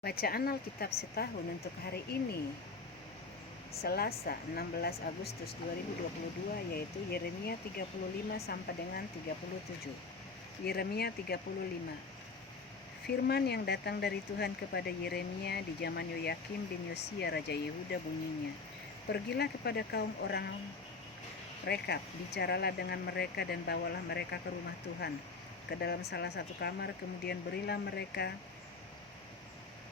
Bacaan Alkitab setahun untuk hari ini, Selasa 16 Agustus 2022, yaitu Yeremia 35 sampai dengan 37. Yeremia 35. Firman yang datang dari Tuhan kepada Yeremia di zaman Yoyakim bin Yosia Raja Yehuda bunyinya, "Pergilah kepada kaum orang Rekab, bicaralah dengan mereka dan bawalah mereka ke rumah Tuhan, ke dalam salah satu kamar, kemudian berilah mereka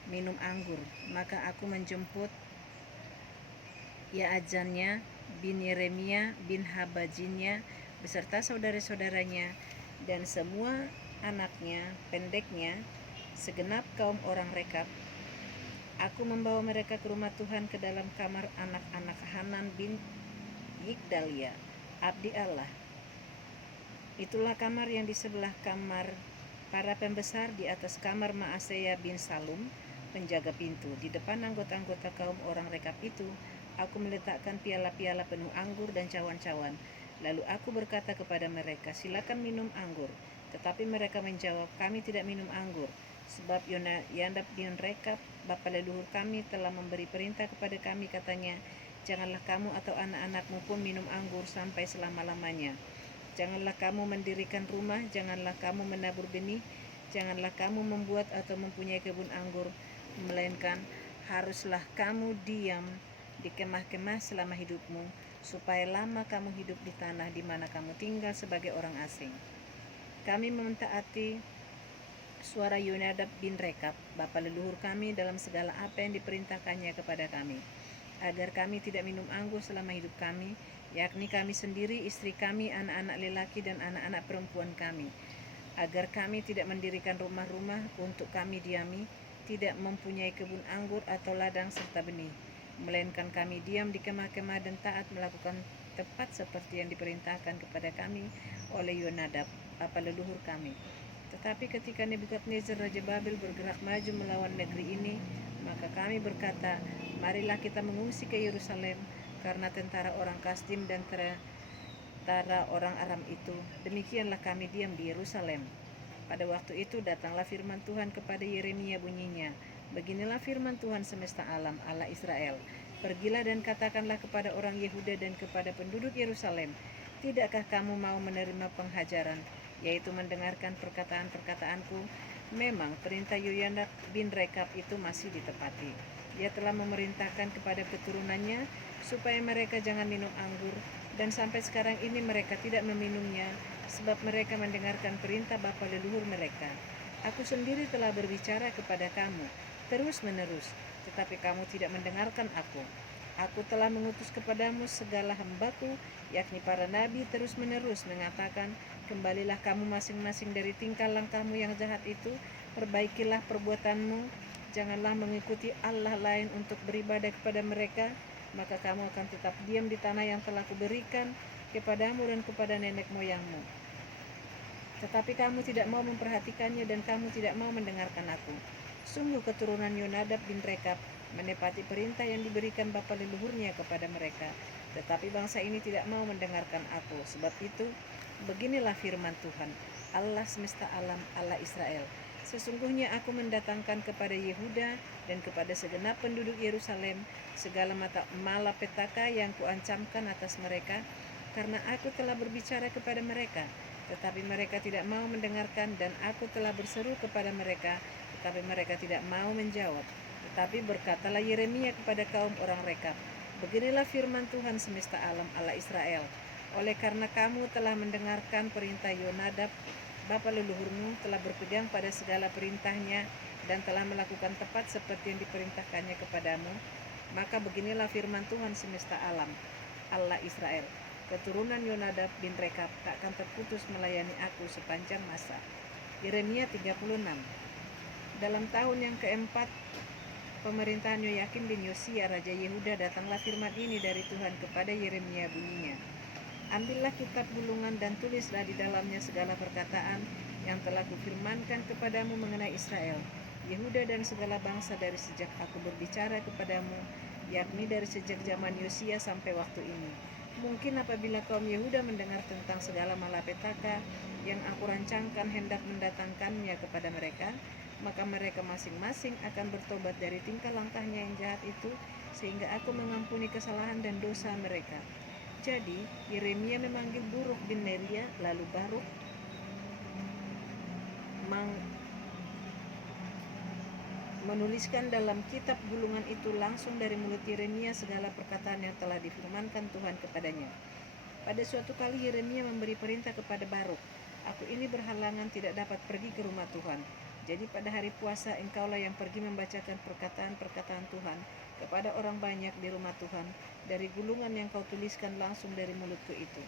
minum anggur. Maka aku menjemput Yaazania bin Yeremia bin Habajinnya beserta saudara-saudaranya dan semua anaknya, pendeknya, segenap kaum orang Rekab. Aku membawa mereka ke rumah Tuhan, ke dalam kamar anak-anak Hanan bin Yigdalia, abdi Allah. Itulah kamar yang di sebelah kamar para pembesar, di atas kamar Maaseya bin Salum, penjaga pintu. Di depan anggota-anggota kaum orang Rekab itu, aku meletakkan piala-piala penuh anggur dan cawan-cawan. Lalu aku berkata kepada mereka, "Silakan minum anggur." Tetapi mereka menjawab, "Kami tidak minum anggur, sebab Yonadab bin Rekab, bapa leluhur kami, telah memberi perintah kepada kami, katanya, janganlah kamu atau anak-anakmu pun minum anggur sampai selama-lamanya. Janganlah kamu mendirikan rumah, janganlah kamu menabur benih, janganlah kamu membuat atau mempunyai kebun anggur, melainkan haruslah kamu diam di kemah-kemah selama hidupmu, supaya lama kamu hidup di tanah di mana kamu tinggal sebagai orang asing." Kami mentaati suara Yonadab bin Rekab, bapa leluhur kami, dalam segala apa yang diperintahkannya kepada kami, agar kami tidak minum anggur selama hidup kami, yakni kami sendiri, istri kami, anak-anak lelaki dan anak-anak perempuan kami, agar kami tidak mendirikan rumah-rumah untuk kami diami, tidak mempunyai kebun anggur atau ladang serta benih, melainkan kami diam di kemah-kemah dan taat melakukan tepat seperti yang diperintahkan kepada kami oleh Yonadab, bapa leluhur kami. Tetapi ketika Nebukadnezar Raja Babel bergerak maju melawan negeri ini, maka kami berkata, "Marilah kita mengungsi ke Yerusalem, karena tentara orang Kasdim dan tentara orang Aram itu." Demikianlah kami diam di Yerusalem. Pada waktu itu datanglah firman Tuhan kepada Yeremia bunyinya, "Beginilah firman Tuhan semesta alam, Allah Israel. Pergilah dan katakanlah kepada orang Yehuda dan kepada penduduk Yerusalem, tidakkah kamu mau menerima penghajaran, yaitu mendengarkan perkataan-perkataanku? Memang perintah Yoyada bin Rekab itu masih ditepati. Dia telah memerintahkan kepada keturunannya supaya mereka jangan minum anggur, dan sampai sekarang ini mereka tidak meminumnya, sebab mereka mendengarkan perintah bapa leluhur mereka. Aku sendiri telah berbicara kepada kamu terus-menerus, tetapi kamu tidak mendengarkan aku. Aku telah mengutus kepadamu segala hambaku, yakni para nabi, terus-menerus mengatakan, kembalilah kamu masing-masing dari tingkah langkahmu yang jahat itu, perbaikilah perbuatanmu, janganlah mengikuti Allah lain untuk beribadah kepada mereka, maka kamu akan tetap diam di tanah yang telah kuberikan kepadamu dan kepada nenek moyangmu. Tetapi kamu tidak mau memperhatikannya dan kamu tidak mau mendengarkan aku. Sungguh keturunan Yonadab bin Rekab menepati perintah yang diberikan bapa leluhurnya kepada mereka, tetapi bangsa ini tidak mau mendengarkan aku. Sebab itu, beginilah firman Tuhan, Allah semesta alam, Allah Israel. Sesungguhnya aku mendatangkan kepada Yehuda dan kepada segenap penduduk Yerusalem segala malapetaka yang kuancamkan atas mereka, karena aku telah berbicara kepada mereka, tetapi mereka tidak mau mendengarkan, dan aku telah berseru kepada mereka, tetapi mereka tidak mau menjawab. Tetapi berkatalah Yeremia kepada kaum orang Rekab, "Beginilah firman Tuhan semesta alam, Allah Israel. Oleh karena kamu telah mendengarkan perintah Yonadab, bapa leluhurmu, telah berpegang pada segala perintahnya, dan telah melakukan tepat seperti yang diperintahkannya kepadamu, maka beginilah firman Tuhan semesta alam, Allah Israel. Keturunan Yonadab bin Rekab tak akan terputus melayani aku sepanjang masa." Yeremia 36. Dalam tahun yang keempat pemerintahan Yoyakim bin Yosia Raja Yehuda, datanglah firman ini dari Tuhan kepada Yeremia bunyinya, "Ambillah kitab gulungan dan tulislah di dalamnya segala perkataan yang telah kufirmankan kepadamu mengenai Israel, Yehuda dan segala bangsa dari sejak aku berbicara kepadamu, yakni dari sejak zaman Yosia sampai waktu ini. Mungkin apabila kaum Yehuda mendengar tentang segala malapetaka yang aku rancangkan hendak mendatangkannya kepada mereka, maka mereka masing-masing akan bertobat dari tingkah langkahnya yang jahat itu, sehingga aku mengampuni kesalahan dan dosa mereka. Jadi Yeremia memanggil Baruk bin Neria, lalu Baruk menuliskan dalam kitab gulungan itu langsung dari mulut Yeremia segala perkataan yang telah difirmankan Tuhan kepadanya. Pada suatu kali Yeremia memberi perintah kepada Baruk, "Aku ini berhalangan tidak dapat pergi ke rumah Tuhan. Jadi pada hari puasa engkaulah yang pergi membacakan perkataan-perkataan Tuhan kepada orang banyak di rumah Tuhan dari gulungan yang kau tuliskan langsung dari mulutku itu.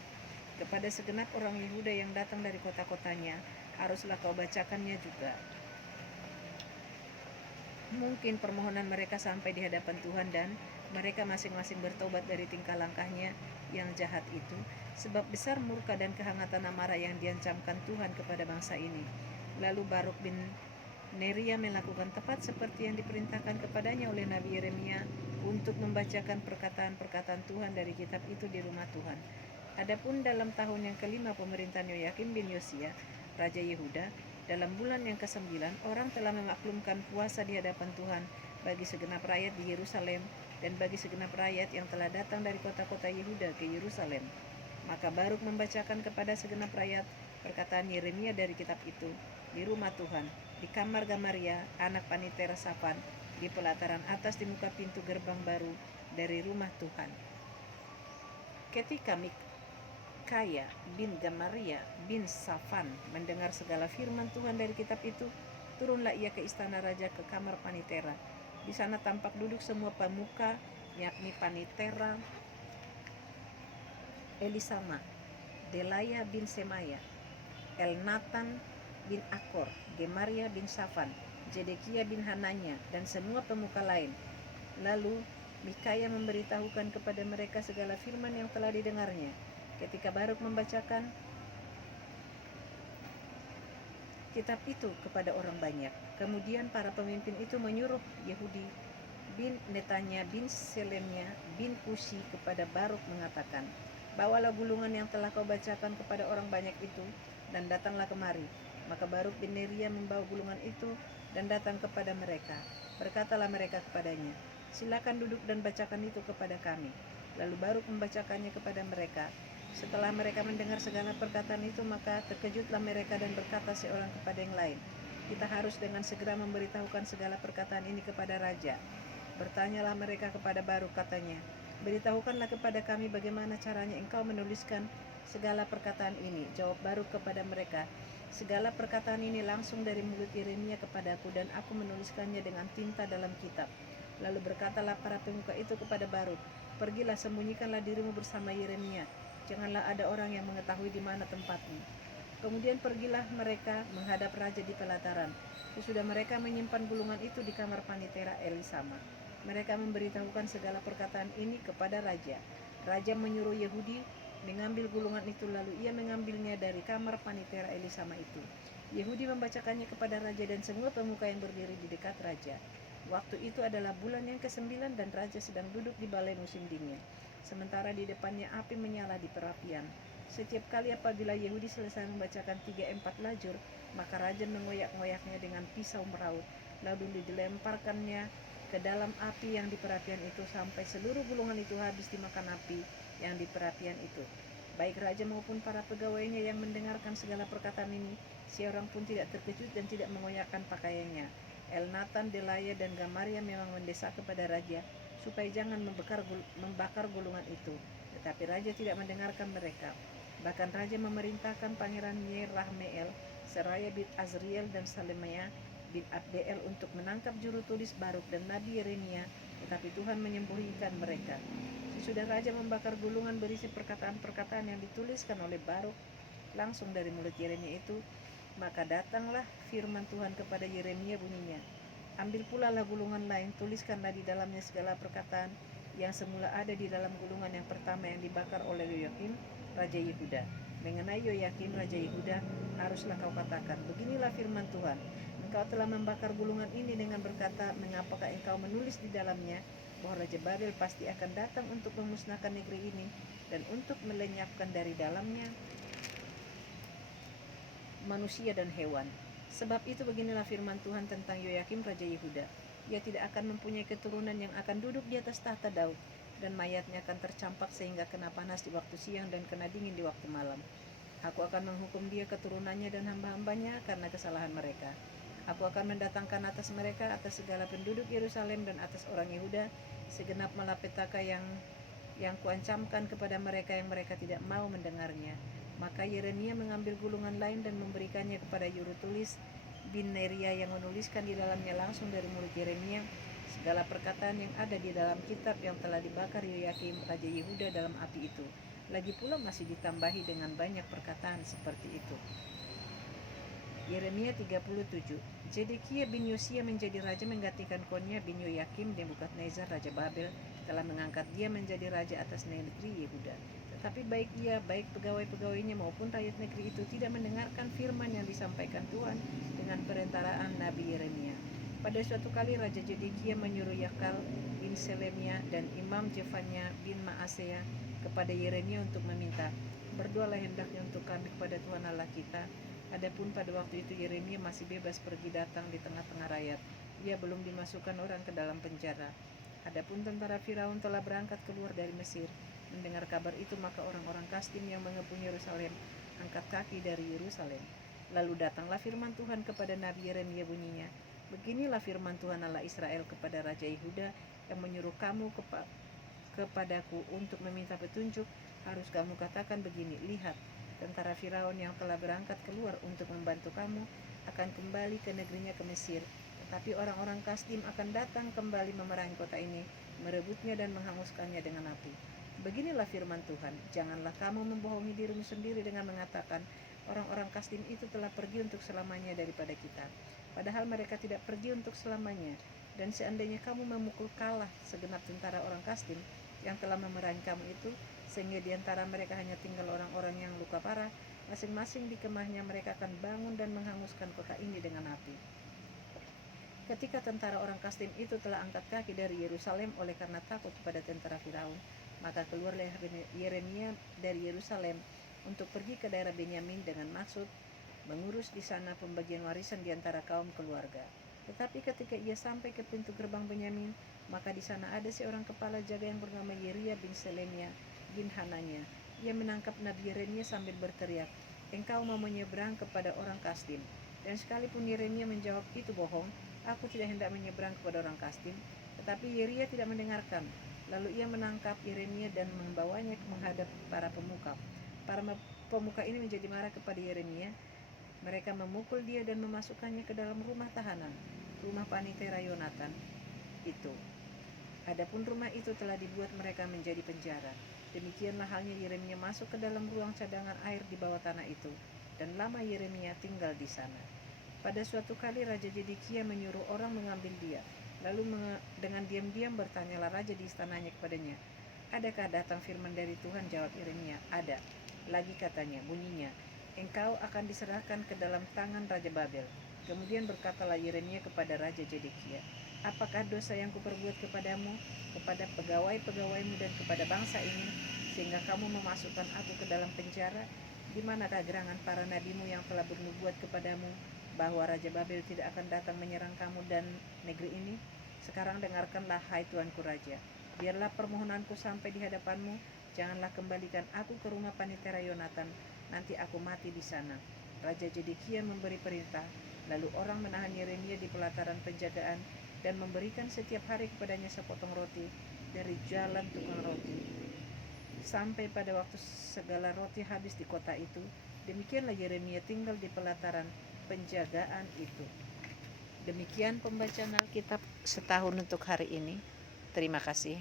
Kepada segenap orang Yehuda yang datang dari kota-kotanya, haruslah kau bacakannya juga. Mungkin permohonan mereka sampai di hadapan Tuhan dan mereka masing-masing bertobat dari tingkah langkahnya yang jahat itu, sebab besar murka dan kehangatan amarah yang diancamkan Tuhan kepada bangsa ini." Lalu Baruk bin Neria melakukan tepat seperti yang diperintahkan kepadanya oleh Nabi Yeremia untuk membacakan perkataan-perkataan Tuhan dari kitab itu di rumah Tuhan. Adapun dalam tahun yang kelima pemerintahan Yoyakim bin Yosia, Raja Yehuda, dalam bulan yang ke-9, orang telah memaklumkan puasa di hadapan Tuhan bagi segenap rakyat di Yerusalem dan bagi segenap rakyat yang telah datang dari kota-kota Yehuda ke Yerusalem. Maka Baruk membacakan kepada segenap rakyat perkataan Yeremia dari kitab itu di rumah Tuhan, di kamar Gamaria, anak Panitera Safan, di pelataran atas di muka pintu gerbang baru dari rumah Tuhan. Ketika Mikaya bin Gamaria bin Safan mendengar segala firman Tuhan dari kitab itu, turunlah ia ke istana raja ke kamar Panitera. Di sana tampak duduk semua pemuka, yakni Panitera, Elisama, Delaya bin Semaya, Elnatan bin Akor, Gemaria bin Safan, Zedekia bin Hananya, dan semua pemuka lain. Lalu Mikaya memberitahukan kepada mereka segala firman yang telah didengarnya. Ketika Baruk membacakan kitab itu kepada orang banyak, kemudian para pemimpin itu menyuruh Yehudi bin Netanya bin Selemnya bin Kusi kepada Baruk mengatakan, "Bawalah gulungan yang telah kau bacakan kepada orang banyak itu dan datanglah kemari." Maka Baruk bin Neria membawa gulungan itu dan datang kepada mereka. Berkatalah mereka kepadanya, "Silakan duduk dan bacakan itu kepada kami." Lalu Baruk membacakannya kepada mereka. Setelah mereka mendengar segala perkataan itu, maka terkejutlah mereka dan berkata seorang kepada yang lain, "Kita harus dengan segera memberitahukan segala perkataan ini kepada raja." Bertanyalah mereka kepada Baruk, katanya, "Beritahukanlah kepada kami bagaimana caranya engkau menuliskan segala perkataan ini." Jawab Baruk kepada mereka, "Segala perkataan ini langsung dari mulut Yeremia kepadaku, dan aku menuliskannya dengan tinta dalam kitab." Lalu berkatalah para pemuka itu kepada Baruk, "Pergilah, sembunyikanlah dirimu bersama Yeremia. Janganlah ada orang yang mengetahui di mana tempatmu." Kemudian pergilah mereka menghadap raja di pelataran. Sesudah mereka menyimpan gulungan itu di kamar Panitera Elisama, mereka memberitahukan segala perkataan ini kepada raja. Raja menyuruh Yehudi mengambil gulungan itu, lalu ia mengambilnya dari kamar Panitera Elisama itu. Yehudi membacakannya kepada raja dan semua pemuka yang berdiri di dekat raja. Waktu itu adalah bulan yang ke-9 dan raja sedang duduk di balai musim dingin, sementara di depannya api menyala di perapian. Setiap kali apabila Yehudi selesai membacakan 3-4 lajur, maka raja mengoyak-ngoyaknya dengan pisau meraut, lalu dilemparkannya ke dalam api yang di perapian itu sampai seluruh gulungan itu habis dimakan api yang di perapian itu. Baik raja maupun para pegawainya yang mendengarkan segala perkataan ini, seorang pun tidak terkejut dan tidak mengoyakkan pakaiannya. Elnatan, Delaya, dan Gamaria memang mendesak kepada raja supaya jangan membakar gulungan itu, tetapi raja tidak mendengarkan mereka. Bahkan raja memerintahkan Pangeran Yerahmeel, Seraya bin Azriel, dan Salemaya bin Abdeel untuk menangkap juru tulis Baruk dan Nabi Yeremia, tetapi Tuhan menyembunyikan mereka. Sesudah raja membakar gulungan berisi perkataan-perkataan yang dituliskan oleh Baruk langsung dari mulut Yeremia itu, maka datanglah firman Tuhan kepada Yeremia, bunyinya, "Ambil pula lah gulungan lain, tuliskanlah di dalamnya segala perkataan yang semula ada di dalam gulungan yang pertama yang dibakar oleh Yoyakim, Raja Yehuda. Mengenai Yoyakim, Raja Yehuda, haruslah kau katakan, beginilah firman Tuhan, engkau telah membakar gulungan ini dengan berkata, mengapakah engkau menulis di dalamnya bahwa Raja Babel pasti akan datang untuk memusnahkan negeri ini dan untuk melenyapkan dari dalamnya manusia dan hewan. Sebab itu beginilah firman Tuhan tentang Yoyakim Raja Yehuda. Ia tidak akan mempunyai keturunan yang akan duduk di atas tahta Daud, dan mayatnya akan tercampak sehingga kena panas di waktu siang dan kena dingin di waktu malam. Aku akan menghukum dia keturunannya dan hamba-hambanya karena kesalahan mereka. Aku akan mendatangkan atas mereka, atas segala penduduk Yerusalem dan atas orang Yehuda, segenap malapetaka yang kuancamkan kepada mereka yang mereka tidak mau mendengarnya. Maka Yeremia mengambil gulungan lain dan memberikannya kepada juru tulis bin Neria yang menuliskan di dalamnya langsung dari mulut Yeremia segala perkataan yang ada di dalam kitab yang telah dibakar Yoyakim Raja Yehuda dalam api itu. Lagi pula masih ditambahi dengan banyak perkataan seperti itu. Yeremia 37. Zedekia bin Yosia menjadi raja menggantikan Konya bin Yoyakim Nebukadnezar Raja Babel telah mengangkat dia menjadi raja atas negeri Yehuda. Tetapi baik ia, baik pegawai-pegawainya maupun rakyat negeri itu tidak mendengarkan firman yang disampaikan Tuhan dengan perentaraan Nabi Yeremia. Pada suatu kali Raja Zedekia menyuruh Yakal bin Selemia dan Imam Jefanya bin Maaseya kepada Yeremia untuk meminta, berdoalah hendaknya untuk kami kepada Tuhan Allah kita. Adapun pada waktu itu Yeremia masih bebas pergi datang di tengah-tengah rakyat. Ia belum dimasukkan orang ke dalam penjara. Adapun tentara Firaun telah berangkat keluar dari Mesir. Mendengar kabar itu, maka orang-orang Kasdim yang mengepung Yerusalem angkat kaki dari Yerusalem. Lalu datanglah firman Tuhan kepada Nabi Yeremia bunyinya, beginilah firman Tuhan Allah Israel kepada Raja Yehuda yang menyuruh kamu kepadaku untuk meminta petunjuk. Harus kamu katakan begini, lihat, tentara Firaun yang telah berangkat keluar untuk membantu kamu akan kembali ke negerinya ke Mesir. Tetapi orang-orang Kasdim akan datang kembali memerangi kota ini, merebutnya dan menghanguskannya dengan api. Beginilah firman Tuhan, janganlah kamu membohongi dirimu sendiri dengan mengatakan, orang-orang Kasdim itu telah pergi untuk selamanya daripada kita. Padahal mereka tidak pergi untuk selamanya. Dan seandainya kamu memukul kalah segenap tentara orang Kasdim yang telah memerangi kamu itu, sehingga di antara mereka hanya tinggal orang-orang yang luka parah, masing-masing di kemahnya mereka akan bangun dan menghanguskan kota ini dengan api. Ketika tentara orang Kasdim itu telah angkat kaki dari Yerusalem oleh karena takut kepada tentara Firaun, maka keluarlah Yeremia dari Yerusalem untuk pergi ke daerah Benyamin dengan maksud mengurus di sana pembagian warisan di antara kaum keluarga. Tetapi ketika ia sampai ke pintu gerbang Benyamin, maka di sana ada seorang kepala jaga yang bernama Yeria bin Selemia bin Hananya. Ia menangkap Nabi Yeremia sambil berteriak, engkau mau menyeberang kepada orang Kasdim. Dan sekalipun Yeremia menjawab, itu bohong, aku tidak hendak menyeberang kepada orang Kasdim. Tetapi Yeria tidak mendengarkan. Lalu ia menangkap Yeremia dan membawanya menghadap para pemuka. Para pemuka ini menjadi marah kepada Yeremia. Mereka memukul dia dan memasukkannya ke dalam rumah tahanan, rumah Panitera Yonatan itu. Adapun rumah itu telah dibuat mereka menjadi penjara. Demikianlah halnya Yeremia masuk ke dalam ruang cadangan air di bawah tanah itu, dan lama Yeremia tinggal di sana. Pada suatu kali Raja Zedekia menyuruh orang mengambil dia. Lalu dengan diam-diam bertanyalah raja di istananya kepadanya, adakah datang firman dari Tuhan? Jawab Yeremia, ada. Lagi katanya, bunyinya, engkau akan diserahkan ke dalam tangan Raja Babel. Kemudian berkatalah Yeremia kepada Raja Zedekia, apakah dosa yang kuperbuat kepadamu, kepada pegawai-pegawaimu dan kepada bangsa ini, sehingga kamu memasukkan aku ke dalam penjara? Di manakah gerangan para nabimu yang telah bernubuat kepadamu bahwa Raja Babel tidak akan datang menyerang kamu dan negeri ini? Sekarang dengarkanlah, hai tuanku Raja, biarlah permohonanku sampai di hadapanmu, janganlah kembalikan aku ke rumah Panitera Yonatan, nanti aku mati di sana. Raja Zedekia memberi perintah, lalu orang menahan Yeremia di pelataran penjagaan dan memberikan setiap hari kepadanya sepotong roti dari jalan tukang roti, sampai pada waktu segala roti habis di kota itu. Demikianlah Yeremia tinggal di pelataran penjagaan itu. Demikian pembacaan Alkitab setahun untuk hari ini. Terima kasih.